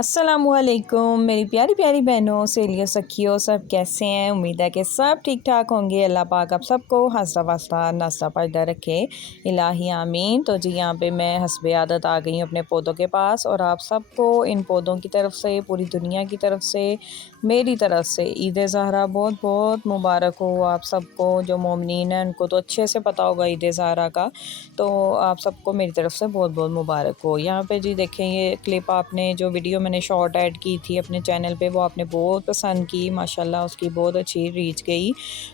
अस्सलामुअलैकुम मेरी प्यारी प्यारी बहनों सहेलियों सखियों सब कैसे हैं। उम्मीद है कि सब ठीक ठाक होंगे। अल्लाह पाक आप सबको हंसता वस्ता नाश्ता पायदा रखे, इलाही आमीन। तो जी यहाँ पे मैं हस्बे आदत आ गई हूँ अपने पौधों के पास, और आप सबको इन पौधों की तरफ से, पूरी दुनिया की तरफ से, मेरी तरफ से ईद ज़हरा बहुत बहुत मुबारक हो। आप सबको जो मोमिनीन हैं उनको तो अच्छे से पता होगा ईद ज़हरा का, तो आप सबको मेरी तरफ से बहुत बहुत मुबारक हो। यहाँ पे जी देखें, ये क्लिप आपने जो वीडियो मैंने शॉर्ट ऐड की थी अपने चैनल पे, वो आपने बहुत पसंद की, माशाल्लाह उसकी बहुत अच्छी रीच गई।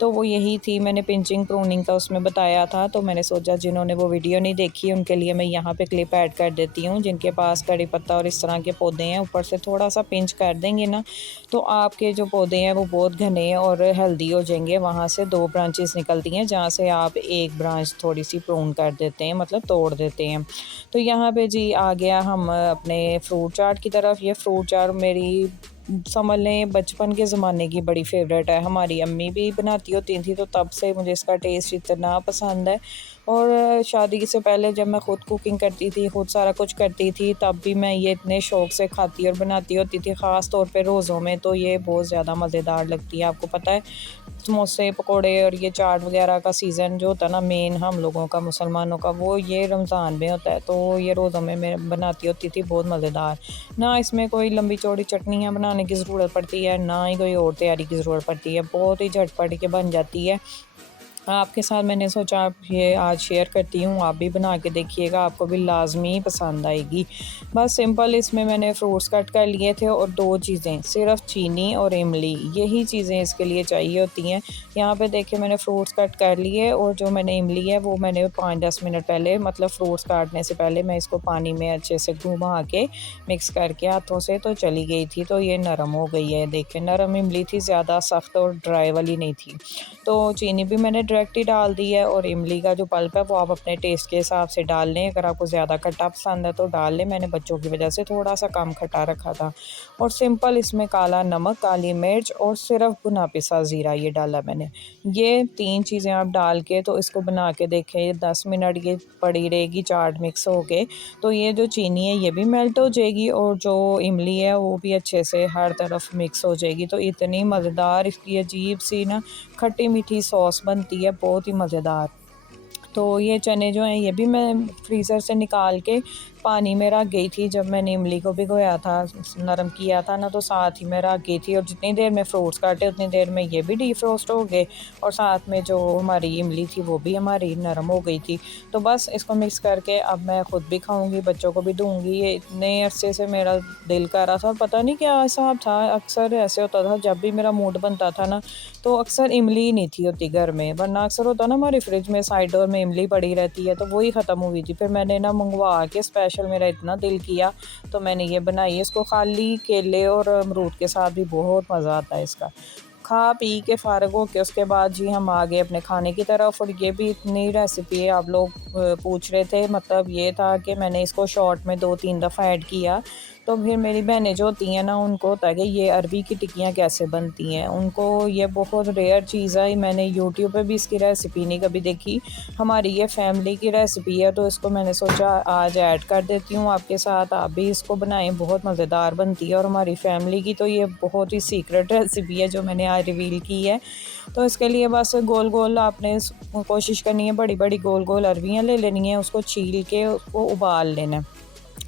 तो वो यही थी, मैंने पिंचिंग प्रूनिंग का उसमें बताया था, तो मैंने सोचा जिन्होंने वो वीडियो नहीं देखी उनके लिए मैं यहाँ पे क्लिप ऐड कर देती हूँ। जिनके पास कड़ी पत्ता और इस तरह के पौधे हैं, ऊपर से थोड़ा सा पिंच कर देंगे ना, तो आपके जो पौधे हैं वो बहुत घने और हेल्दी हो जाएंगे। वहाँ से 2 ब्रांचेस निकलती हैं, जहाँ से आप एक ब्रांच थोड़ी सी प्रून कर देते हैं, मतलब तोड़ देते हैं। तो यहाँ पे जी आ गया हम अपने फ्रूट चाट की तरफ। ये फ्रूट चाट मेरी समझ लें बचपन के ज़माने की बड़ी फेवरेट है। हमारी अम्मी भी बनाती होती थी, तो तब से मुझे इसका टेस्ट इतना पसंद है। और शादी से पहले जब मैं ख़ुद कुकिंग करती थी, ख़ुद सारा कुछ करती थी, तब भी मैं ये इतने शौक़ से खाती और बनाती होती थी। ख़ास तौर पे रोज़ों में तो ये बहुत ज़्यादा मज़ेदार लगती है। आपको पता है, समोसे पकोड़े और ये चाट वगैरह का सीज़न जो होता है ना, मेन हम लोगों का, मुसलमानों का, वो ये रमज़ान में होता है। तो ये रोज़ों में मैं बनाती होती थी, बहुत मज़ेदार। ना इसमें कोई लंबी चौड़ी चटनियाँ बनाने की ज़रूरत पड़ती है, ना ही कोई और तैयारी की ज़रूरत पड़ती है, बहुत ही झटपट के बन जाती है। आपके साथ मैंने सोचा आप ये आज शेयर करती हूँ, आप भी बना के देखिएगा, आपको भी लाजमी पसंद आएगी। बस सिंपल इसमें मैंने फ्रूट्स कट कर लिए थे, और 2 चीज़ें, सिर्फ चीनी और इमली, यही चीज़ें इसके लिए चाहिए होती हैं। यहाँ पे देखिए मैंने फ्रूट्स कट कर लिए, और जो मैंने इमली है वो मैंने 5-10 मिनट पहले, मतलब फ्रूट्स काटने से पहले मैं इसको पानी में अच्छे से घुमा के मिक्स करके हाथों से तो चली गई थी, तो ये नरम हो गई है। देखिए नरम इमली थी, ज़्यादा सख्त और ड्राई वाली नहीं थी। तो चीनी भी मैंने डायरेक्ट ही डाल दी है, और इमली का जो पल्प है वो आप अपने टेस्ट के हिसाब से डाल लें। अगर आपको ज़्यादा खट्टा पसंद है तो डाल लें, मैंने बच्चों की वजह से थोड़ा सा कम खट्टा रखा था। और सिंपल इसमें काला नमक, काली मिर्च और सिर्फ भुना पिसा ज़ीरा ये डाला मैंने। ये 3 चीज़ें आप डाल के तो इसको बना के देखें, ये 10 मिनट ये पड़ी रहेगी चाट मिक्स हो के, तो ये जो चीनी है ये भी मेल्ट हो जाएगी, और जो इमली है वो भी अच्छे से हर तरफ मिक्स हो जाएगी। तो इतनी मज़ेदार इसकी अजीब सी ना खट्टी मीठी सॉस बनती है, बहुत ही मज़ेदार। तो ये चने जो हैं ये भी मैं फ्रीज़र से निकाल के पानी में रख गई थी। जब मैंने इमली को भिगोया था, नरम किया था ना, तो साथ ही में रख गई थी, और जितनी देर में फ्रूट्स काटे उतनी देर में ये भी डीफ्रोस्ट हो गए, और साथ में जो हमारी इमली थी वो भी हमारी नरम हो गई थी। तो बस इसको मिक्स करके अब मैं ख़ुद भी खाऊंगी, बच्चों को भी दूंगी। ये इतने अरसे से मेरा दिल कर रहा था, पता नहीं क्या हिसाब था। अक्सर ऐसे होता था जब भी मेरा मूड बनता था ना, तो अक्सर इमली ही नहीं थी होती घर में, वरना अक्सर होता ना हमारी फ्रिज में साइड डोर में इमली पड़ी रहती है, तो वही ख़त्म हुई थी। फिर मैंने ना मंगवा के स्पेशल, मेरा इतना दिल किया तो मैंने ये बनाई। इसको खाली केले और अमरूद के साथ भी बहुत मज़ा आता है इसका। खा पी के फ़ारग हो के उसके बाद जी हम आ गए अपने खाने की तरफ। और ये भी इतनी रेसिपी है, आप लोग पूछ रहे थे, मतलब ये था कि मैंने इसको शॉर्ट में 2-3 दफ़ा ऐड किया। तो फिर मेरी बहनें जो होती हैं ना, उनको होता है कि ये अरबी की टिक्कियाँ कैसे बनती हैं, उनको ये बहुत रेयर चीज़ है। मैंने यूट्यूब पे भी इसकी रेसिपी नहीं कभी देखी, हमारी ये फैमिली की रेसिपी है, तो इसको मैंने सोचा आज ऐड कर देती हूँ आपके साथ, आप भी इसको बनाएं, बहुत मज़ेदार बनती है। और हमारी फैमिली की तो ये बहुत ही सीक्रेट रेसिपी है जो मैंने आज रिवील की है। तो इसके लिए बस गोल गोल आपने कोशिश करनी है, बड़ी बड़ी गोल गोल अरबियाँ ले लेनी है, उसको छील के उसको उबाल लेना है।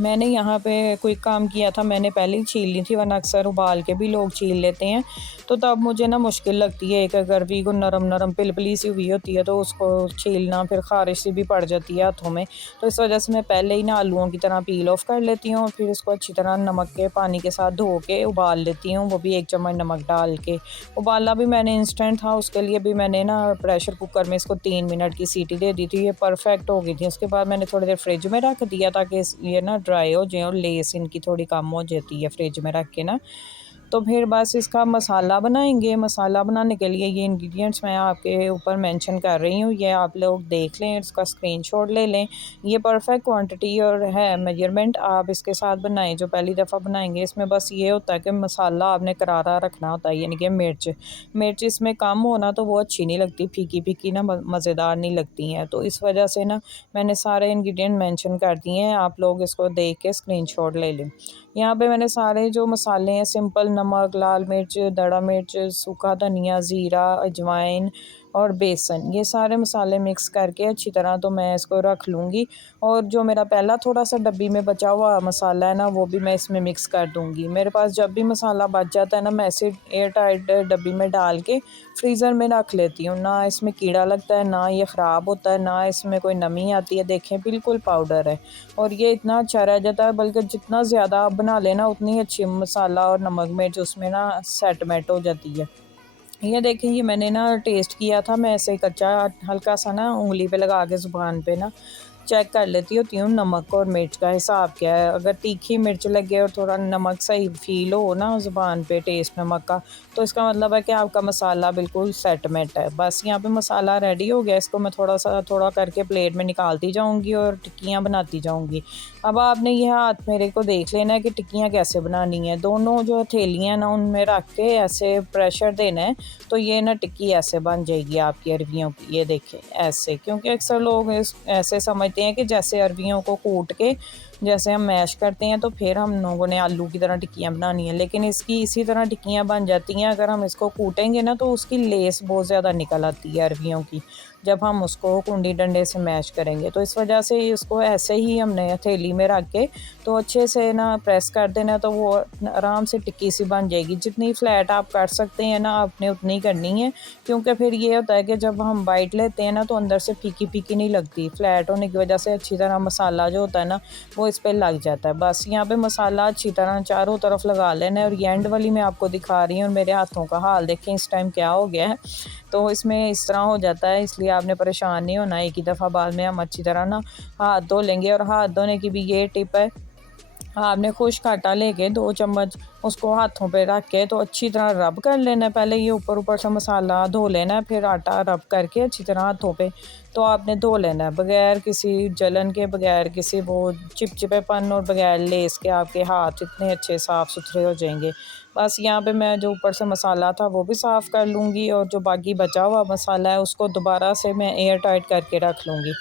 मैंने यहाँ पे क्विक काम किया था, मैंने पहले ही छील ली थी, वरना अक्सर उबाल के भी लोग छील लेते हैं। तो तब मुझे ना मुश्किल लगती है, एक अरबी को नरम नरम पिलपिली सी हुई होती है, तो उसको छीलना फिर ख़ारिश सी भी पड़ जाती है हाथों में। तो इस वजह से मैं पहले ही ना आलूओं की तरह पील ऑफ कर लेती हूँ, और फिर इसको अच्छी तरह नमक के पानी के साथ धो के उबाल लेती हूँ, वो भी 1 चम्मच नमक डाल के। उबाला भी मैंने इंस्टेंट था, उसके लिए भी मैंने ना प्रेशर कुकर में इसको 3 मिनट की सीटी दे दी थी, ये परफेक्ट हो गई थी। उसके बाद मैंने थोड़ी देर फ्रिज में रख दिया ताकि ये ना ड्राई हो जाए, और लेस इनकी थोड़ी कम हो जाती है फ्रिज में रख के ना। तो फिर बस इसका मसाला बनाएंगे। मसाला बनाने के लिए ये इंग्रेडिएंट्स मैं आपके ऊपर मेंशन कर रही हूँ, ये आप लोग देख लें, इसका स्क्रीनशॉट ले लें। ये परफेक्ट क्वांटिटी और है मेजरमेंट, आप इसके साथ बनाएं जो पहली दफ़ा बनाएंगे। इसमें बस ये होता है कि मसाला आपने करारा रखना होता है, यानी कि मिर्च इसमें कम होना तो वो अच्छी नहीं लगती, फीकी फीकी ना मज़ेदार नहीं लगती हैं। तो इस वजह से ना मैंने सारे इंग्रेडिएंट मेंशन कर दिए हैं, आप लोग इसको देख के स्क्रीनशॉट ले लें। यहाँ पे मैंने सारे जो मसाले हैं, सिंपल नमक, लाल मिर्च, दड़ा मिर्च, सूखा धनिया, ज़ीरा, अजवाइन और बेसन, ये सारे मसाले मिक्स करके अच्छी तरह तो मैं इसको रख लूँगी। और जो मेरा पहला थोड़ा सा डब्बी में बचा हुआ मसाला है ना, वो भी मैं इसमें मिक्स कर दूँगी। मेरे पास जब भी मसाला बच जाता है ना, मैं इसे एयर टाइट डब्बी में डाल के फ्रीज़र में रख लेती हूँ। ना इसमें कीड़ा लगता है, ना ये ख़राब होता है, ना इसमें कोई नमी आती है। देखें बिल्कुल पाउडर है और ये इतना अच्छा रह जाता है, बल्कि जितना ज़्यादा आप बना लेना उतनी अच्छी मसाला और नमक मिर्च उसमें ना सेटमेंट हो जाती है। ये देखें, ये मैंने ना टेस्ट किया था, मैं ऐसे कच्चा हल्का सा ना उंगली पे लगा के ज़ुबान पे ना चेक कर लेती होती हूँ नमक और मिर्च का हिसाब क्या है। अगर तीखी मिर्च लगे और थोड़ा नमक सही फील हो ना ज़ुबान पे, टेस्ट नमक का, तो इसका मतलब है कि आपका मसाला बिल्कुल सेटमेंट है। बस यहाँ पे मसाला रेडी हो गया, इसको मैं थोड़ा करके प्लेट में निकालती जाऊँगी और टिक्कियाँ बनाती जाऊँगी। अब आपने यह हाथ मेरे को देख लेना है कि टिक्कियाँ कैसे बनानी है। दोनों जो हथेलियाँ ना उनमें रख के ऐसे प्रेशर देना है, तो ये ना टिक्की ऐसे बन जाएगी आपकी अरवियों की। ये देखें ऐसे, क्योंकि अक्सर लोग ऐसे समझते हैं कि जैसे अरवियों को कूट के जैसे हम मैश करते हैं तो फिर हम लोगों ने आलू की तरह टिक्कियाँ बनानी है, लेकिन इसकी इसी तरह टिक्कियाँ बन जाती हैं। अगर हम इसको कूटेंगे ना तो उसकी लेस बहुत ज़्यादा निकल आती है अरवियों की, जब हम उसको कुंडी डंडे से मैश करेंगे। तो इस वजह से इसको ऐसे ही हमने हथेली में रख के तो अच्छे से ना प्रेस कर देना, तो वो आराम से टिक्की सी बन जाएगी। जितनी फ्लैट आप कर सकते हैं ना, आपने उतनी करनी है, क्योंकि फिर ये होता है कि जब हम बाइट लेते हैं ना तो अंदर से फीकी फीकी नहीं लगती। फ्लैट होने की वजह से अच्छी तरह मसाला जो होता है ना वो इस पर लग जाता है। बस यहाँ पे मसाला अच्छी तरह चारों तरफ लगा लेना है। और ये एंड वाली मैं आपको दिखा रही हूँ और मेरे हाथों का हाल देखें इस टाइम क्या हो गया है। तो इसमें इस तरह हो जाता है, इसलिए आपने परेशान नहीं होना। एक ही दफ़ा बाद में हम अच्छी तरह ना हाथ धो लेंगे। और हाथ धोने की भी ये टिप है, आपने खुश्क आटा लेके 2 चम्मच उसको हाथों पे रख के तो अच्छी तरह रब कर लेना है। पहले ये ऊपर से मसाला धो लेना है, फिर आटा रब करके अच्छी तरह हाथों पे तो आपने धो लेना है, बगैर किसी जलन के, बगैर किसी वो चिपचिपेपन और बगैर लेस के। आपके हाथ इतने अच्छे साफ़ सुथरे हो जाएंगे। बस यहाँ पे मैं जो ऊपर से मसाला था वो भी साफ़ कर लूँगी और जो बाकी बचा हुआ मसाला है उसको दोबारा से मैं एयर टाइट करके रख लूँगी।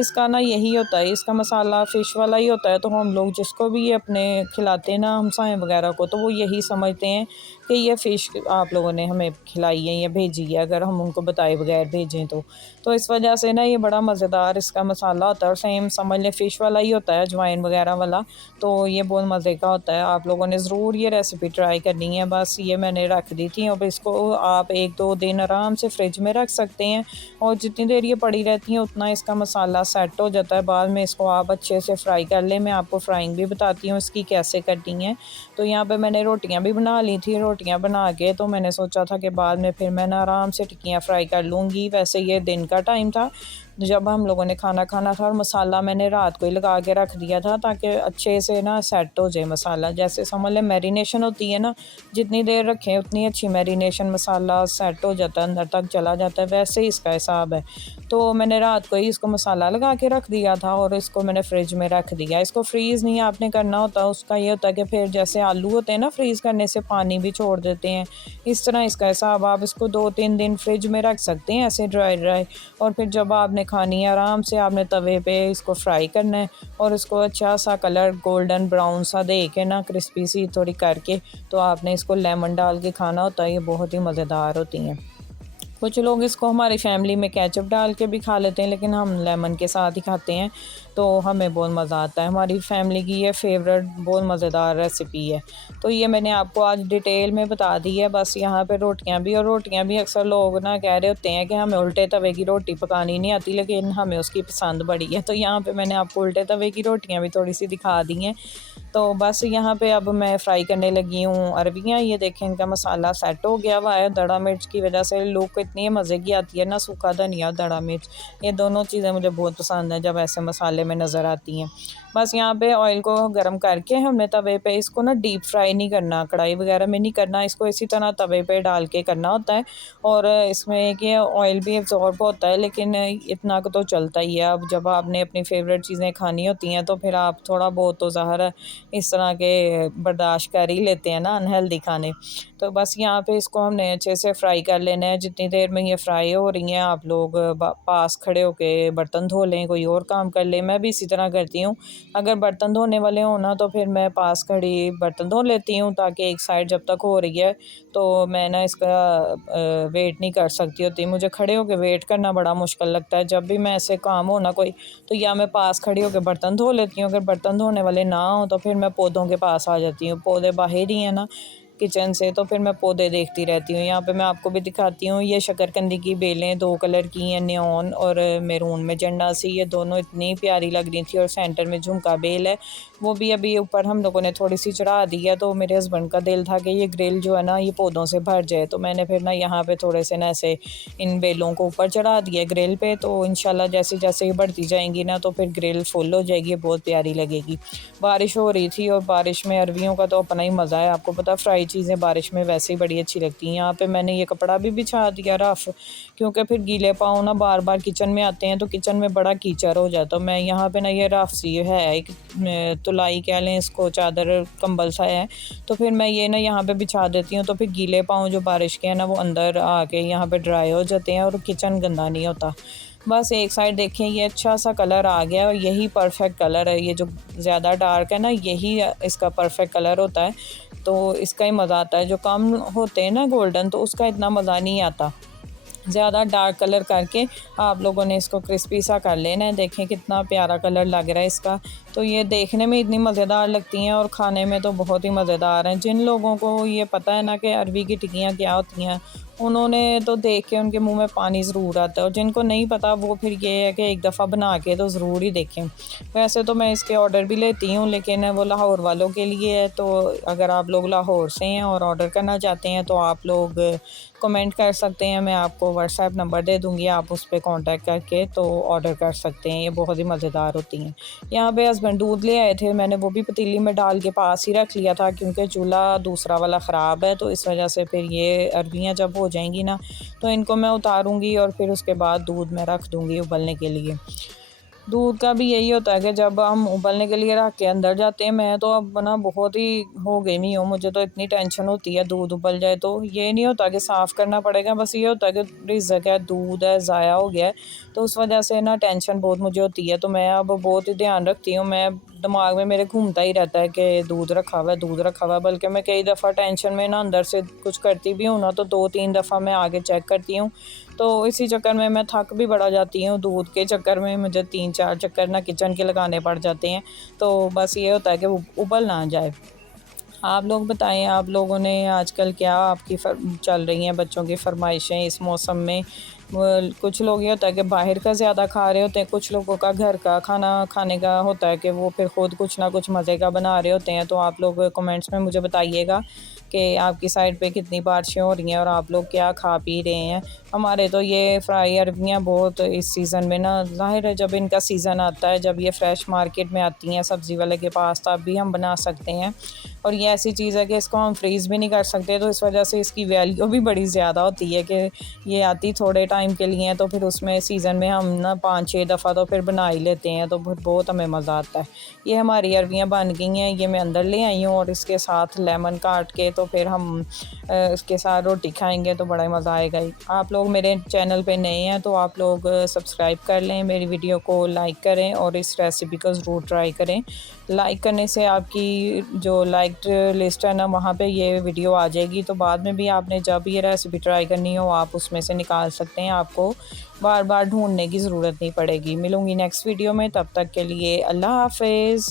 इसका ना यही होता है, इसका मसाला फ़िश वाला ही होता है। तो हम लोग जिसको भी ये अपने खिलाते हैं ना, हमसाए वगैरह को, तो वो यही समझते हैं कि ये फ़िश आप लोगों ने हमें खिलाई है या भेजी है, अगर हम उनको बताए बगैर भेजें तो। तो इस वजह से ना ये बड़ा मज़ेदार इसका मसाला होता है और सेम समझ लें फ़िश वाला ही होता है, अजवाइन वगैरह वाला। तो ये बहुत मज़े का होता है, आप लोगों ने ज़रूर ये रेसिपी ट्राई करनी है। बस ये मैंने रख दी थी, अब इसको आप 1-2 दिन आराम से फ्रिज में रख सकते हैं और जितनी देर ये पड़ी रहती हैं उतना इसका मसाला सेट हो जाता है। बाद में इसको आप अच्छे से फ्राई कर लें। मैं आपको फ्राइंग भी बताती हूँ इसकी कैसे करनी है। तो यहाँ पे मैंने रोटियाँ भी बना ली थी, रोटियाँ बना के तो मैंने सोचा था कि बाद में फिर मैं ना आराम से टिक्कियाँ फ्राई कर लूँगी। वैसे ये दिन का टाइम था जब हम लोगों ने खाना खाना था और मसाला मैंने रात को ही लगा के रख दिया था ताकि अच्छे से ना सेट हो जाए मसाला। जैसे समझ लें मैरिनेशन होती है ना, जितनी देर रखें उतनी अच्छी मैरिनेशन, मसाला सेट हो जाता है, अंदर तक चला जाता है, वैसे ही इसका हिसाब है। तो मैंने रात को ही इसको मसाला लगा के रख दिया था और इसको मैंने फ्रिज में रख दिया। इसको फ्रीज़ नहीं आपने करना होता, उसका ये होता है कि फिर जैसे आलू होते हैं ना, फ्रीज़ करने से पानी भी छोड़ देते हैं, इस तरह इसका हिसाब। आप इसको 2-3 दिन फ्रिज में रख सकते हैं ऐसे ड्राई और फिर जब आपने खानी है आराम से आपने तवे पे इसको फ्राई करना है और इसको अच्छा सा कलर गोल्डन ब्राउन सा दे के ना, क्रिस्पी सी थोड़ी करके, तो आपने इसको लेमन डाल के खाना होता है। ये बहुत ही मज़ेदार होती हैं। कुछ लोग इसको हमारी फैमिली में केचप डाल के भी खा लेते हैं, लेकिन हम लेमन के साथ ही खाते हैं, तो हमें बहुत मज़ा आता है। हमारी फैमिली की ये फेवरेट बहुत मज़ेदार रेसिपी है। तो ये मैंने आपको आज डिटेल में बता दी है। बस यहाँ पे रोटियाँ भी अक्सर लोग ना कह रहे होते हैं कि हमें उल्टे तवे की रोटी पकानी नहीं आती, लेकिन हमें उसकी पसंद बड़ी है। तो यहाँ पर मैंने आपको उल्टे तवे की रोटियाँ भी थोड़ी सी दिखा दी हैं। तो बस यहाँ पे अब मैं फ्राई करने लगी हूँ अरवियाँ। ये देखें इनका मसाला सेट हो गया हुआ है। दड़ा मिर्च की वजह से लुक इतनी मज़े की आती है ना, सूखा धनिया और दड़ा मिर्च, ये दोनों चीज़ें मुझे बहुत पसंद हैं जब ऐसे मसाले में नज़र आती हैं। बस यहाँ पे ऑयल को गर्म करके हमने तवे पे इसको ना डीप फ्राई नहीं करना, कढ़ाई वगैरह में नहीं करना, इसको इसी तरह तवे पे डाल के करना होता है। और इसमें कि ऑयल भी एब्जॉर्ब होता है, लेकिन इतना तो चलता ही है। अब जब आपने अपनी फेवरेट चीज़ें खानी होती हैं तो फिर आप थोड़ा बहुत तो ज़ाहिर है इस तरह के बर्दाश्त कर ही लेते हैं ना अनहेल्दी खाने। तो बस यहाँ पे इसको हमने अच्छे से फ्राई कर लेना है। जितनी देर में ये फ्राई हो रही हैं आप लोग पास खड़े होके बर्तन धो लें, कोई और काम कर लें। मैं भी इसी तरह करती हूँ। अगर बर्तन धोने वाले हों ना तो फिर मैं पास खड़ी बर्तन धो लेती हूँ, ताकि एक साइड जब तक हो रही है तो मैं ना इसका वेट नहीं कर सकती होती। मुझे खड़े होकर वेट करना बड़ा मुश्किल लगता है। जब भी मैं ऐसे काम हो ना कोई, तो या मैं पास खड़ी होकर बर्तन धो लेती हूँ, अगर बर्तन धोने वाले ना हो तो फिर मैं पौधों के पास आ जाती हूँ। पौधे बाहर ही हैं ना किचन से, तो फिर मैं पौधे देखती रहती हूँ। यहाँ पे मैं आपको भी दिखाती हूँ, ये शकरकंदी की बेलें 2 कलर की हैं, नियॉन और मैरून मैजेंटा सी। ये दोनों इतनी प्यारी लग रही थी। और सेंटर में झुमका बेल है, वो भी अभी ऊपर हम लोगों ने थोड़ी सी चढ़ा दी है। तो मेरे हस्बैंड का दिल था कि ये ग्रिल जो है ना ये पौधों से भर जाए, तो मैंने फिर ना यहाँ पे थोड़े से ना ऐसे इन बेलों को ऊपर चढ़ा दिया ग्रिल पे। तो इंशाल्लाह जैसे जैसे ये बढ़ती जाएंगी ना तो फिर ग्रिल फुल हो जाएगी, बहुत प्यारी लगेगी। बारिश हो रही थी और बारिश में अरवियों का तो अपना ही मज़ा है। आपको पता फ्राई चीज़ें बारिश में वैसे ही बड़ी अच्छी लगती हैं। यहाँ पे मैंने ये कपड़ा भी बिछा दिया रफ़, क्योंकि फिर गीले पाँव ना बार बार किचन में आते हैं तो किचन में बड़ा कीचड़ हो जाता है। मैं यहाँ पे ना ये रफ़ सी है एक तुलाई कह लें इसको, चादर कंबल सा है, तो फिर मैं ये ना यहाँ पे बिछा देती हूँ। तो फिर गीले पाँव जो बारिश के हैं ना वो अंदर आके यहाँ पे ड्राई हो जाते हैं और किचन गंदा नहीं होता। बस एक साइड देखें ये अच्छा सा कलर आ गया और यही परफेक्ट कलर है। ये जो ज़्यादा डार्क है ना यही इसका परफेक्ट कलर होता है, तो इसका ही मज़ा आता है। जो कम होते हैं ना गोल्डन, तो उसका इतना मज़ा नहीं आता। ज़्यादा डार्क कलर करके आप लोगों ने इसको क्रिस्पी सा कर लेना है। देखें कितना प्यारा कलर लग रहा है इसका। तो ये देखने में इतनी मज़ेदार लगती हैं और खाने में तो बहुत ही मज़ेदार हैं। जिन लोगों को ये पता है ना कि अरबी की टिक्कियाँ क्या होती हैं, उन्होंने तो देख के उनके मुंह में पानी ज़रूर आता है। और जिनको नहीं पता वो फिर ये है कि एक दफ़ा बना के तो ज़रूर ही देखें। वैसे तो मैं इसके ऑर्डर भी लेती हूँ, लेकिन वो लाहौर वालों के लिए है। तो अगर आप लोग लाहौर से हैं और ऑर्डर करना चाहते हैं तो आप लोग कमेंट कर सकते हैं। मैं आपको व्हाट्सएप नंबर दे दूँगी, आप उस पर कॉन्टैक्ट करके तो ऑर्डर कर सकते हैं। ये बहुत ही मज़ेदार होती हैं। यहाँ पे हस्बैंड दूध ले आए थे, मैंने वो भी पतीली में डाल के पास ही रख लिया था, क्योंकि चूल्हा दूसरा वाला ख़राब है। तो इस वजह से फिर ये अरबियाँ जब हो जाएंगी ना तो इनको मैं उतारूँगी और फिर उसके बाद दूध में रख दूँगी उबलने के लिए। दूध का भी यही होता है कि जब हम उबलने के लिए रख के अंदर जाते हैं, मैं तो अब ना बहुत ही हो गई नहीं हूँ, मुझे तो इतनी टेंशन होती है दूध उबल जाए तो। ये नहीं होता कि साफ़ करना पड़ेगा, बस ये होता है कि रिज़्क है, दूध है, ज़ाया हो गया है, तो उस वजह से ना टेंशन बहुत मुझे होती है। तो मैं अब बहुत ही ध्यान रखती हूँ। मैं दिमाग में मेरे घूमता ही रहता है कि दूध रखा हुआ है, दूध रखा हुआ है। बल्कि मैं कई दफ़ा टेंशन में ना अंदर से कुछ करती भी हूँ ना तो 2-3 दफ़ा मैं आगे चेक करती हूँ। तो इसी चक्कर में मैं थक भी बड़ा जाती हूँ। दूध के चक्कर में मुझे 3-4 चक्कर ना किचन के लगाने पड़ जाते हैं। तो बस ये होता है कि वो उबल ना जाए। आप लोग बताएं, आप लोगों ने आजकल क्या आपकी चल रही हैं बच्चों की फरमाइशें इस मौसम में। कुछ लोग ये होता है कि बाहर का ज़्यादा खा रहे होते हैं, कुछ लोगों का घर का खाना खाने का होता है कि वो फिर ख़ुद कुछ ना कुछ मज़े का बना रहे होते हैं। तो आप लोग कमेंट्स में मुझे बताइएगा कि आपकी साइड पे कितनी बारिशें हो रही हैं और आप लोग क्या खा पी रहे हैं। हमारे तो ये फ्राई अरबियाँ बहुत इस सीज़न में ना, ज़ाहिर है जब इनका सीज़न आता है, जब ये फ़्रेश मार्केट में आती हैं सब्ज़ी वाले के पास, तब भी हम बना सकते हैं। और ये ऐसी चीज़ है कि इसको हम फ्रीज़ भी नहीं कर सकते, तो इस वजह से इसकी वैल्यू भी बड़ी ज़्यादा होती है कि ये आती थोड़े टाइम के लिए हैं, तो फिर उसमें सीज़न में हम ना 5-6 दफ़ा तो फिर बना ही लेते हैं, तो फिर बहुत हमें मज़ा आता है। ये हमारी अरबियाँ बन गई हैं, ये मैं अंदर ले आई हूँ और इसके साथ लेमन काट के तो फिर हम इसके साथ रोटी खाएंगे तो बड़ा ही मज़ा आएगा ही। आप लोग मेरे चैनल पे नए हैं तो आप लोग सब्सक्राइब कर लें, मेरी वीडियो को लाइक करें और इस रेसिपी को ज़रूर ट्राई करें। लाइक करने से आपकी जो लाइक्ड लिस्ट है ना वहाँ पे ये वीडियो आ जाएगी, तो बाद में भी आपने जब ये रेसिपी ट्राई करनी हो आप उसमें से निकाल सकते हैं। आपको बार बार ढूंढने की ज़रूरत नहीं पड़ेगी। मिलूँगी नेक्स्ट वीडियो में, तब तक के लिए अल्लाह हाफ़िज़।